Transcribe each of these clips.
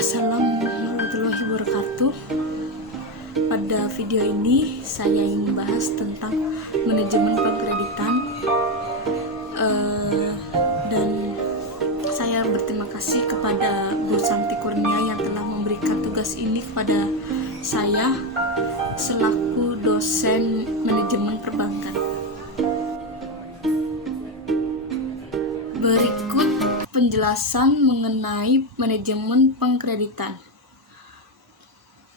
Assalamualaikum warahmatullahi wabarakatuh. Pada video ini saya ingin membahas tentang manajemen pengkreditan, dan saya berterima kasih kepada Bu Santi Kurnia yang telah memberikan tugas ini kepada saya selaku dosen manajemen perbankan. Berikut penjelasan mengenai manajemen pengkreditan.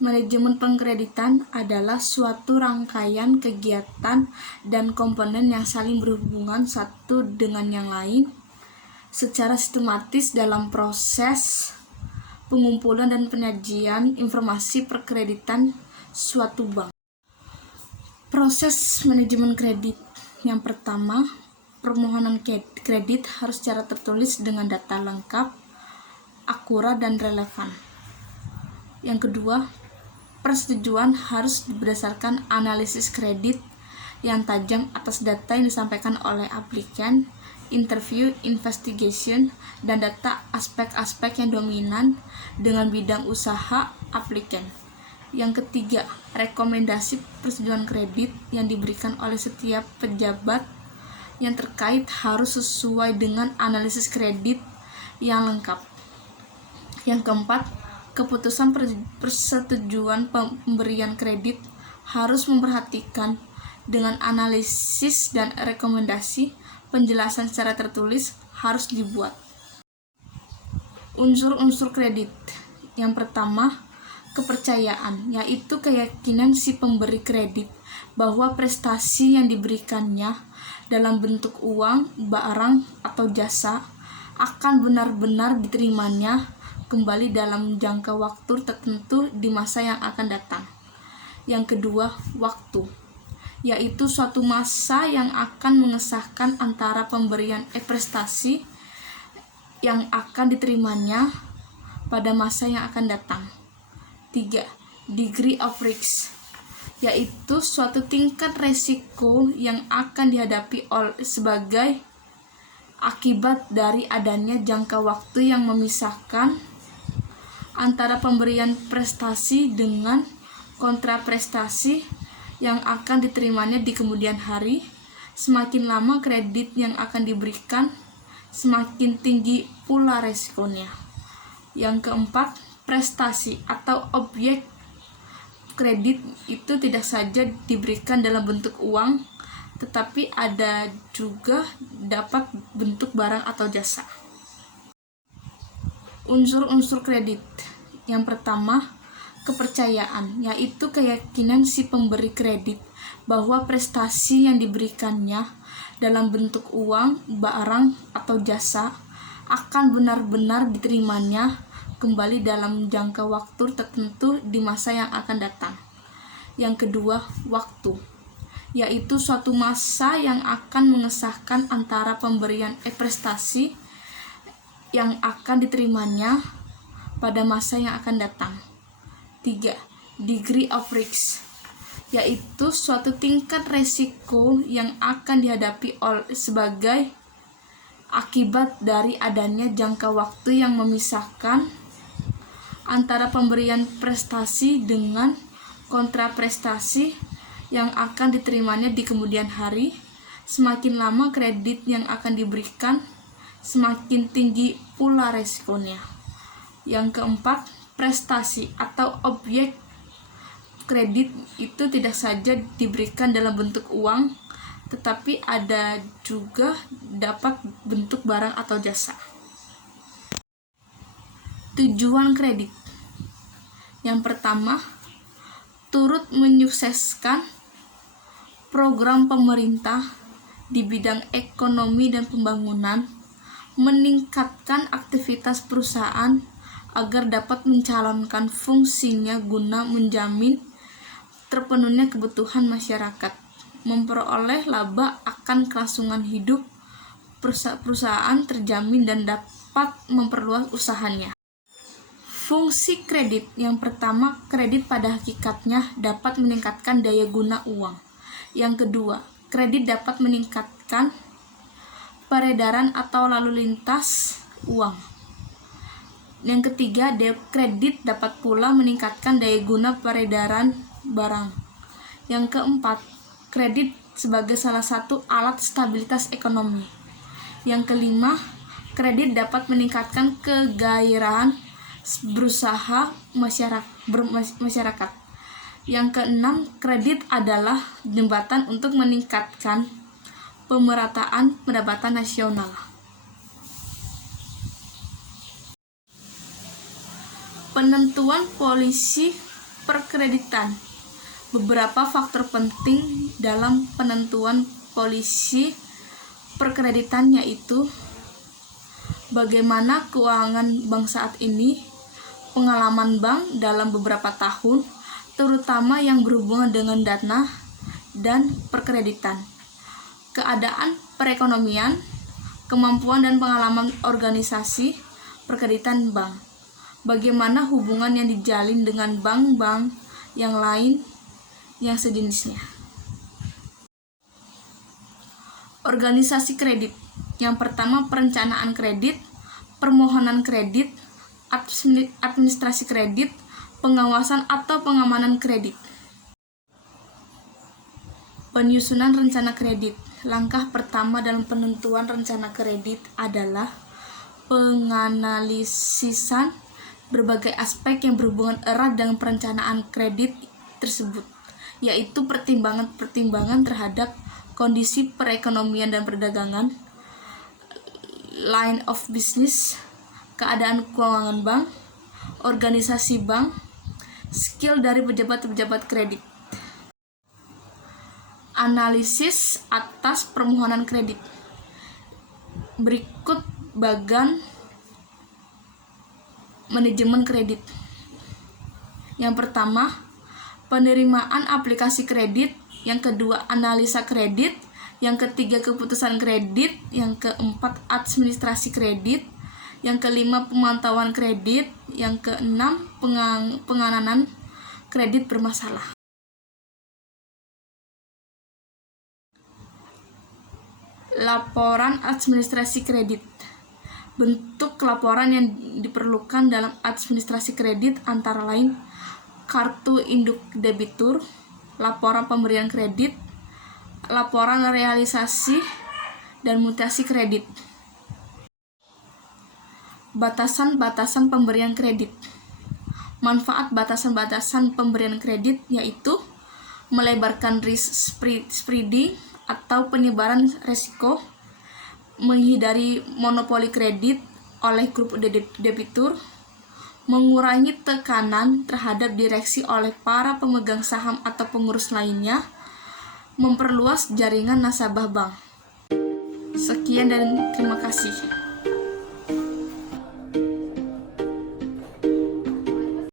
Manajemen pengkreditan adalah suatu rangkaian kegiatan dan komponen yang saling berhubungan satu dengan yang lain secara sistematis dalam proses pengumpulan dan penyajian informasi perkreditan suatu bank. Proses manajemen kredit yang pertama, permohonan kredit harus secara tertulis dengan data lengkap, akurat, dan relevan. Yang kedua, persetujuan harus berdasarkan analisis kredit yang tajam atas data yang disampaikan oleh aplikan, interview, investigation, dan data aspek-aspek yang dominan dengan bidang usaha aplikan. Yang ketiga, rekomendasi persetujuan kredit yang diberikan oleh setiap pejabat yang terkait harus sesuai dengan analisis kredit yang lengkap. Yang keempat, keputusan persetujuan pemberian kredit harus memperhatikan dengan analisis dan rekomendasi penjelasan secara tertulis harus dibuat. Unsur-unsur kredit. Yang pertama, kepercayaan, yaitu keyakinan si pemberi kredit bahwa prestasi yang diberikannya dalam bentuk uang, barang, atau jasa akan benar-benar diterimanya kembali dalam jangka waktu tertentu di masa yang akan datang. Yang kedua, waktu, yaitu suatu masa yang akan mengesahkan antara pemberian prestasi yang akan diterimanya pada masa yang akan datang. 3. Degree of risk, yaitu suatu tingkat resiko yang akan dihadapi sebagai akibat dari adanya jangka waktu yang memisahkan antara pemberian prestasi dengan kontraprestasi yang akan diterimanya di kemudian hari. Semakin lama kredit yang akan diberikan, semakin tinggi pula resikonya. Yang keempat, prestasi atau objek kredit itu tidak saja diberikan dalam bentuk uang, tetapi ada juga dapat bentuk barang atau jasa. Unsur-unsur kredit. Yang pertama, kepercayaan, yaitu keyakinan si pemberi kredit bahwa prestasi yang diberikannya dalam bentuk uang, barang, atau jasa akan benar-benar diterimanya kembali dalam jangka waktu tertentu di masa yang akan datang. Yang kedua, waktu, yaitu suatu masa yang akan mengesahkan antara pemberian prestasi yang akan diterimanya pada masa yang akan datang. 3. Degree of risk, yaitu suatu tingkat resiko yang akan dihadapi sebagai akibat dari adanya jangka waktu yang memisahkan antara pemberian prestasi dengan kontraprestasi yang akan diterimanya di kemudian hari. Semakin lama kredit yang akan diberikan, semakin tinggi pula resikonya. Yang keempat, prestasi atau objek kredit itu tidak saja diberikan dalam bentuk uang, tetapi ada juga dapat bentuk barang atau jasa. Tujuan kredit. Yang pertama, turut menyukseskan program pemerintah di bidang ekonomi dan pembangunan, meningkatkan aktivitas perusahaan agar dapat mencalonkan fungsinya guna menjamin terpenuhnya kebutuhan masyarakat, memperoleh laba akan kelangsungan hidup perusahaan terjamin dan dapat memperluas usahanya. Fungsi kredit. Yang pertama, kredit pada hakikatnya dapat meningkatkan daya guna uang. Yang kedua, kredit dapat meningkatkan peredaran atau lalu lintas uang. Yang ketiga, kredit dapat pula meningkatkan daya guna peredaran barang. Yang keempat, kredit sebagai salah satu alat stabilitas ekonomi. Yang kelima, kredit dapat meningkatkan kegairahan berusaha masyarakat. Yang keenam, kredit adalah jembatan untuk meningkatkan pemerataan pendapatan nasional. Penentuan polisi perkreditan. Beberapa faktor penting dalam penentuan polisi perkreditan yaitu bagaimana keuangan bank saat ini, pengalaman bank dalam beberapa tahun, terutama yang berhubungan dengan dana dan perkreditan, keadaan perekonomian, kemampuan dan pengalaman organisasi perkreditan bank, bagaimana hubungan yang dijalin dengan bank-bank yang lain yang sejenisnya. Organisasi kredit. Yang pertama, perencanaan kredit, permohonan kredit, administrasi kredit, pengawasan atau pengamanan kredit. Penyusunan rencana kredit. Langkah pertama dalam penentuan rencana kredit adalah penganalisisan berbagai aspek yang berhubungan erat dengan perencanaan kredit tersebut, yaitu pertimbangan terhadap kondisi perekonomian dan perdagangan, line of business, keadaan keuangan bank, organisasi bank, skill dari pejabat-pejabat kredit. Analisis atas permohonan kredit. Berikut bagan manajemen kredit. Yang pertama, penerimaan aplikasi kredit. Yang kedua, analisa kredit. Yang ketiga, keputusan kredit. Yang keempat, administrasi kredit. Yang kelima, pemantauan kredit. Yang keenam, penanganan kredit bermasalah. Laporan administrasi kredit. Bentuk laporan yang diperlukan dalam administrasi kredit antara lain kartu induk debitur, laporan pemberian kredit, laporan realisasi dan mutasi kredit. Batasan-batasan pemberian kredit. Manfaat batasan-batasan pemberian kredit yaitu melebarkan risk spreading atau penyebaran risiko, menghindari monopoli kredit oleh grup debitur, mengurangi tekanan terhadap direksi oleh para pemegang saham atau pengurus lainnya, memperluas jaringan nasabah bank. Sekian dan terima kasih.